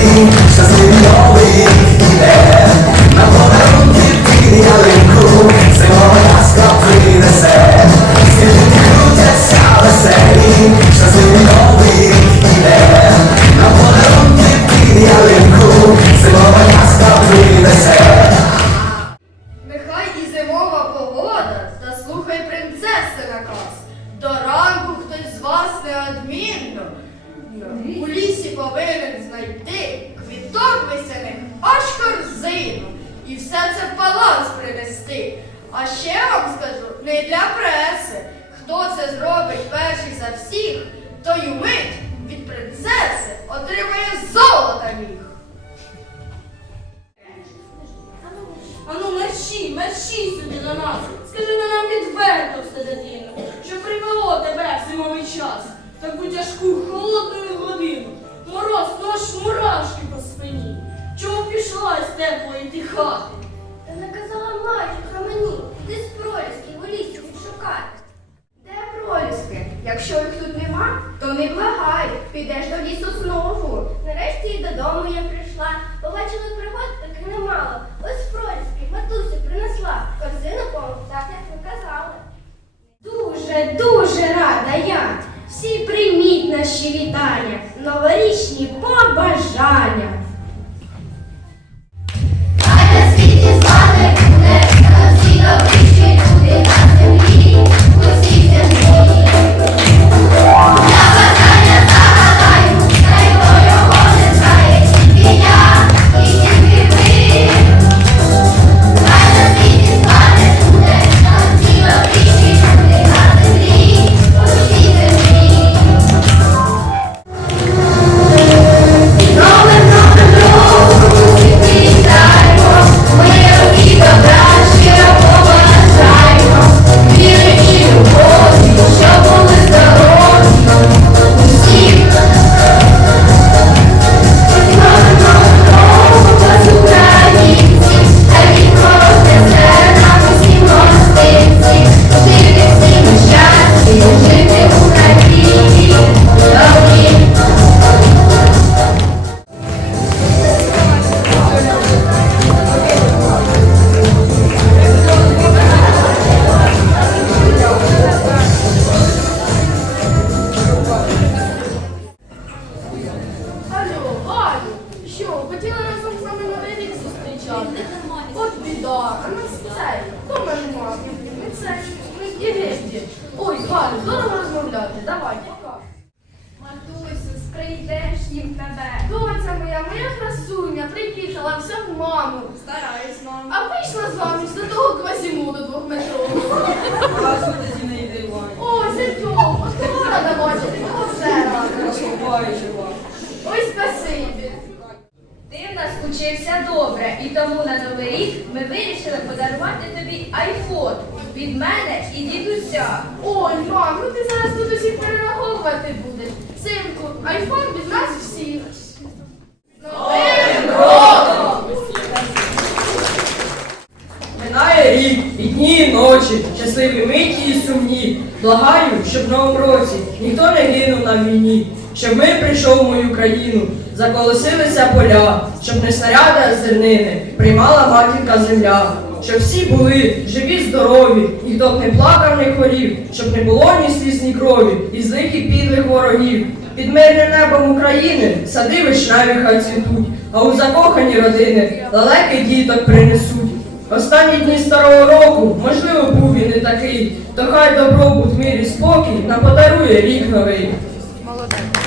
новий, щасливий новий іде, на подарунки під ялинку, зимова ласка принесе, світи крутяться веселі, щасливий новий іде, на подарунки під ялинку, зимова ласка А ще вам скажу, не для преси. Хто це зробить перший за всіх, той умить від принцеси отримає золота міг. Ану, мерщій, мерщій сюди до нас. Скажи на нам відверто все дитину, що привело тебе в зимовий час, таку тяжку холодну годину. Мороз, ну аж мурашки по спині. Чому пішла з теплої ти хати? Та наказала матінка Якщо їх тут нема, то не благай, підеш до лісу знову. Нарешті і додому я прийшла, побачила пригод таки немало. Ось проліски матусі принесла, корзину так як ви. Дуже, дуже рада я. Всі прийміть наші вітання, новорічні побажання. А нас цей, дома нема, не цей, ми Єгипті. Ой, Галю, здорово розмовляти, давай, пока. Матусю, прийдеш їм тебе. Доця моя, моя красуня, приїхала вся в маму. Стараюсь, мам. А вийшла заміж за того квазімоду двохметрового. О, Сердьом, от кого рада бачити, кого все рада. Ой, спасибі. Нас учився добре, і тому на новий рік ми вирішили подарувати тобі айфон від мене і дідуся. Ой, мам, ну ти зараз тут усіх перераховувати будеш. Синку, айфон від нас всіх. Новим роком! Минає рік, і дні, і ночі, щасливі миті і сумні. Благаю, щоб в новому році ніхто не гинув на війні, щоб ми прийшов в мою країну, заколосилися поля, щоб не снаряди, а зернини приймала матінка земля, щоб всі були живі, здорові, ніхто б не плакав, не хворів, щоб не було ні сліз, ні крові, і злих і підлих ворогів. Під мирним небом України сади вишневі хай цвітуть, а у закохані родини лелеки діток принесуть. Останні дні старого року, можливо, був він не такий, то хай добробут, мир і спокій нам подарує рік новий. Рік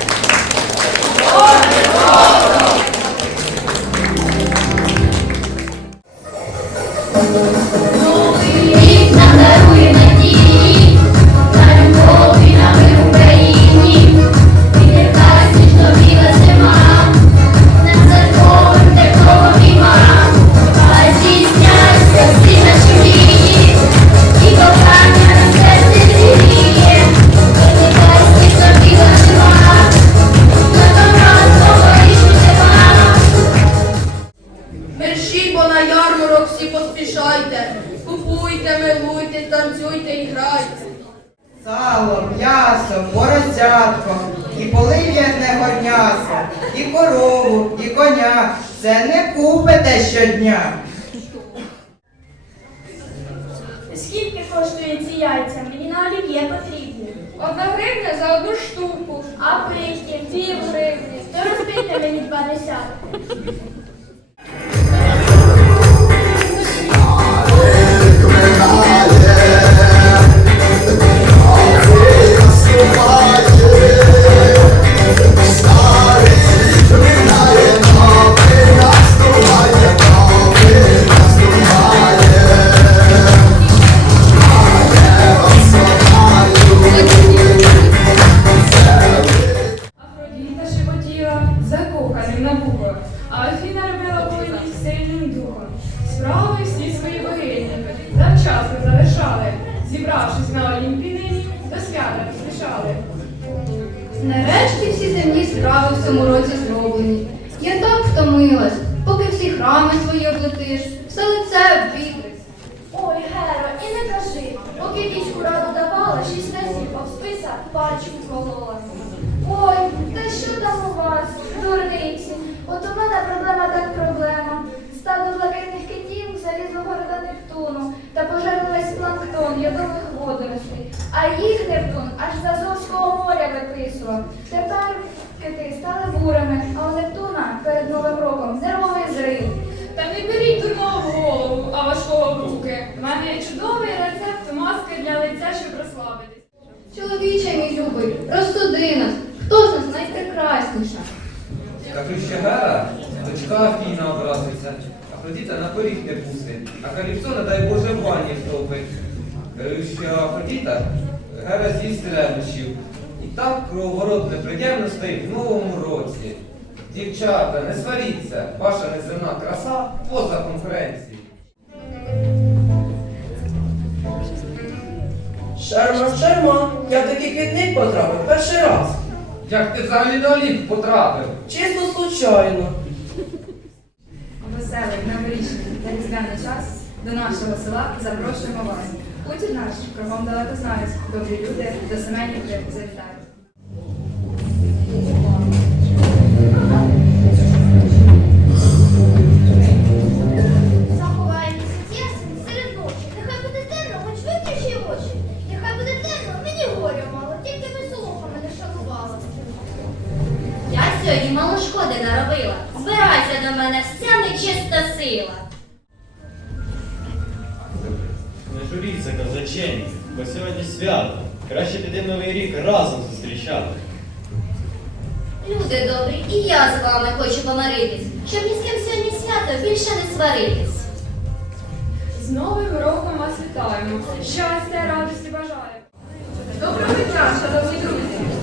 поспішайте. Купуйте, милуйте, танцюйте і грайте. Сало, м'ясо, поросятко, і полив'яне горнясо, і корову, і коня. Це не купите щодня. Скільки коштує ці яйця? Мені на олів'є потрібні. Одна гривня за одну штуку. А пишні, пів гривні. То розбийте мені два десятки. Храми свої облетиш, все лице вітрить. Ой, Геро, і не кажи, поки вічку раду давала, шість разів об списа пальчик колола. Ой, та що там у вас, дурниці? От у мене проблема так проблема. Стадо блакитних китів залізло города Нептуну та пожерли весь планктон ядових водоростей. А їх Нептун аж з Азовського моря виписував. Любий, розсуди нас, хто з нас найпрекрасніша? Кажу, що Гера, дочка Афіна образиться, Афродіта на поріг не пустить, а Каліпсо, не дай Боже, в ванні втопить. Кажу, що Афродіта Гера з'їсть ревнощів. І так круговорот неприємностей в новому році. Дівчата, не сваріться, ваша неземна краса поза конкуренцією. Шерман, шерма, я такий квітник потрапив перший раз. Як ти взагалі до Олімп потрапив? Чисто случайно. Веселий, новорічний та різдвяний час до нашого села запрошуємо вас. Путін наш кругом далеко знають, добрі люди до Семенівки завітають. Сьогодні мало шкоди наробила. Збирайся до мене вся нечиста сила. Не журіться, козачені, бо сьогодні свято. Краще піти новий рік разом зустрічати. Люди добрі, і я з вами хочу помиритись, щоб ні з ким сьогодні свято більше не сваритись. З Новим роком вас вітаємо. Щастя, радості бажаю. Доброго дня, шановні друзі!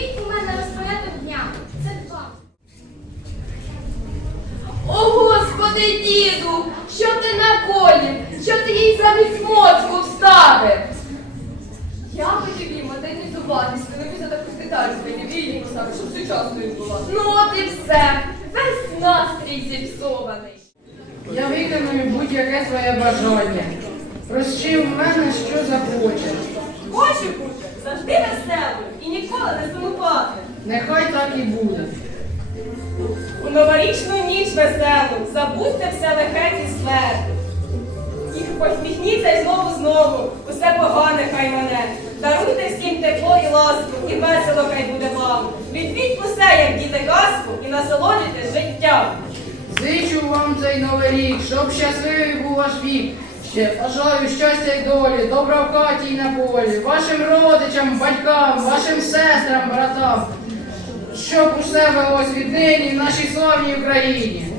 Який у мене розпорядок дня? Це два. О, Господи, діду! Що ти накоїв? Що ти їй замість мозку вставив? Я хотів модернізуватись, тобі за таку деталь звинів і їм поставив, щоб сучасною була. Ну от і все. Весь настрій зіпсований. Я виконую будь-яке твоє бажання. Прощи в мене, що захочеш. Хочу бути завжди веселою і ніколи не сумувати. Нехай так і буде. У новорічну ніч веселу забудьте все лихе і зле. І посміхніться й знову знову, усе погане хай мене. Даруйте всім тепло і ласку, і весело хай буде вам. Відвіть усе, як діти казку, і насолоджуйтесь життям. Зичу вам цей новий рік, щоб щасливий був ваш вік. Ще бажаю щастя й долі, добра в хаті й на полі, вашим родичам, батькам, вашим сестрам, братам, щоб усе велось віднині в нашій славній Україні.